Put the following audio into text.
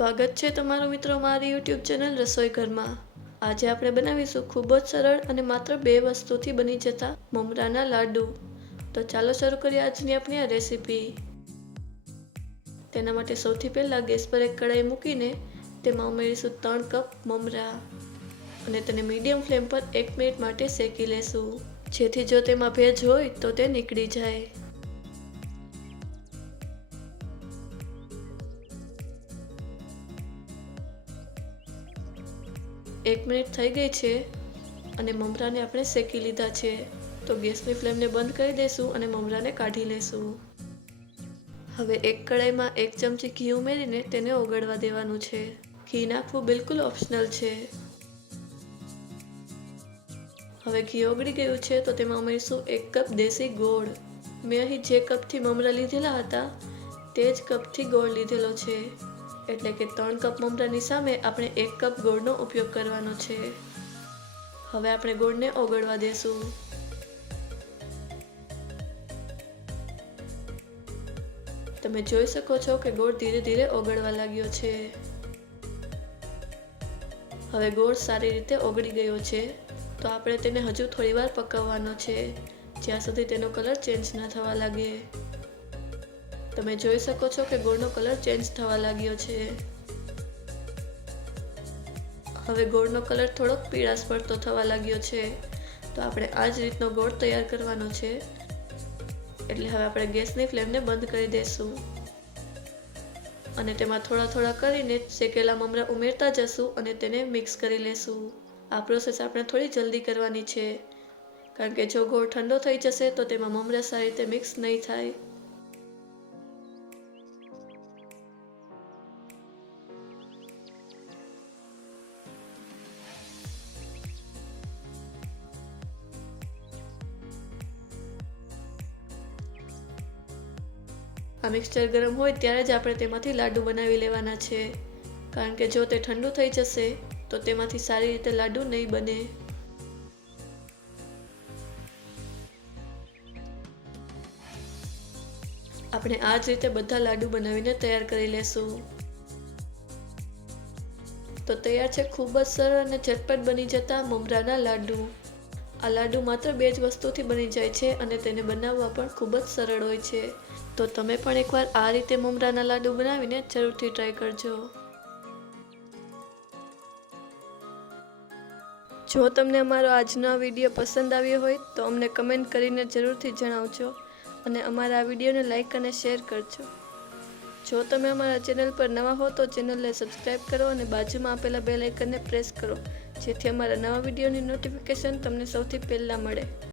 સ્વાગત છે તમારું મિત્રો મારી YouTube ચેનલ રસોઈ ઘરમાં। આજે આપણે બનાવીશું ખૂબ જ સરળ અને માત્ર 2 વસ્તુથી બની જતા મમરાના લાડુ। તો ચાલો શરૂ કરીએ આજની આપણી આ રેસીપી। તેના માટે સૌથી પહેલા ગેસ પર એક કઢાઈ મૂકીને તેમાં ઉમેરીશું 3 કપ મમરા અને તેને મીડિયમ ફ્લેમ પર 1 મિનિટ માટે શેકી લેશું, જેથી જો તેમાં ભેજ હોય તો તે નીકળી જાય। એક મિનિટ થઈ ગઈ છે અને મમરાને આપણે શેકી લીધા છે, તો ગેસની ફ્લેમને બંધ કરી દઈશું અને મમરાને કાઢી લેશું। હવે એક કઢાઈમાં 1 ચમચી ઘી ઉમેરીને તેને ઓગળવા દેવાનું છે। ઘી નાખવું બિલકુલ ઓપ્શનલ છે। હવે ઘી ઓગળી ગયું છે તો તેમાં ઉમેરીશું 1 કપ દેશી ગોળ। મેં અહીં જે કપથી મમરા લીધેલા હતા તે જ કપથી ગોળ લીધેલો છે, એટલે કે 3 કપ મમરાની સામે આપણે 1 કપ ગોળનો ઉપયોગ કરવાનો છે। હવે આપણે ગોળને ઓગળવા દેશું। તમે જોઈ શકો છો કે ગોળ ધીરે ધીરે ઓગળવા લાગ્યો છે। હવે ગોળ સારી રીતે ઓગળી ગયો છે, તો આપણે તેને હજુ થોડી વાર પકાવવાનો છે, જ્યાં સુધી તેનો કલર ચેન્જ ન થવા લાગે। તમે જોઈ શકો છો કે ગોળનો કલર ચેન્જ થવા લાગ્યો છે। હવે ગોળનો કલર થોડોક પીળાશ પડતો થવા લાગ્યો છે, તો આપણે આ જ રીતનો ગોળ તૈયાર કરવાનો છે। એટલે હવે આપણે ગેસની ફ્લેમને બંધ કરી દઈશું અને તેમાં થોડા થોડા કરીને શેકેલા મમરા ઉમેરતા જશું અને તેને મિક્સ કરી લેશું। આ પ્રોસેસ આપણે થોડી જલ્દી કરવાની છે, કારણ કે જો ગોળ ઠંડો થઈ જશે તો તેમાં મમરા સારી રીતે મિક્સ નહીં થાય। આ મિક્સચર ગરમ હોય ત્યારે જ આપણે તેમાંથી લાડુ બનાવી લેવાના છે, કારણ કે જો તે ઠંડુ થઈ જશે તો તેમાંથી સારી રીતે લાડુ નહીં બને। આપણે આ જ રીતે બધા લાડુ બનાવીને તૈયાર કરી લેશું। તો તૈયાર છે ખૂબ જ સરળ અને ઝટપટ બની જતા મમરાના લાડુ। આ લાડુ માત્ર 2 જ વસ્તુથી બની જાય છે અને તેને બનાવવા પણ ખૂબ જ સરળ હોય છે। તો તમે પણ એકવાર આ રીતે મમરાના લાડુ બનાવીને જરૂરથી ટ્રાય કરજો। જો તમને અમારો આજનો આ વિડીયો પસંદ આવ્યો હોય તો અમને કમેન્ટ કરીને જરૂરથી જણાવજો અને અમારા આ વિડીયોને લાઈક અને શેર કરજો। જો તમે અમારા ચેનલ પર નવા હો તો ચેનલને સબસ્ક્રાઈબ કરો અને બાજુમાં આપેલા બેલ આઇકનને પ્રેસ કરો, જેથી અમારા નવા વિડીયોની નોટિફિકેશન તમને સૌથી પહેલાં મળે।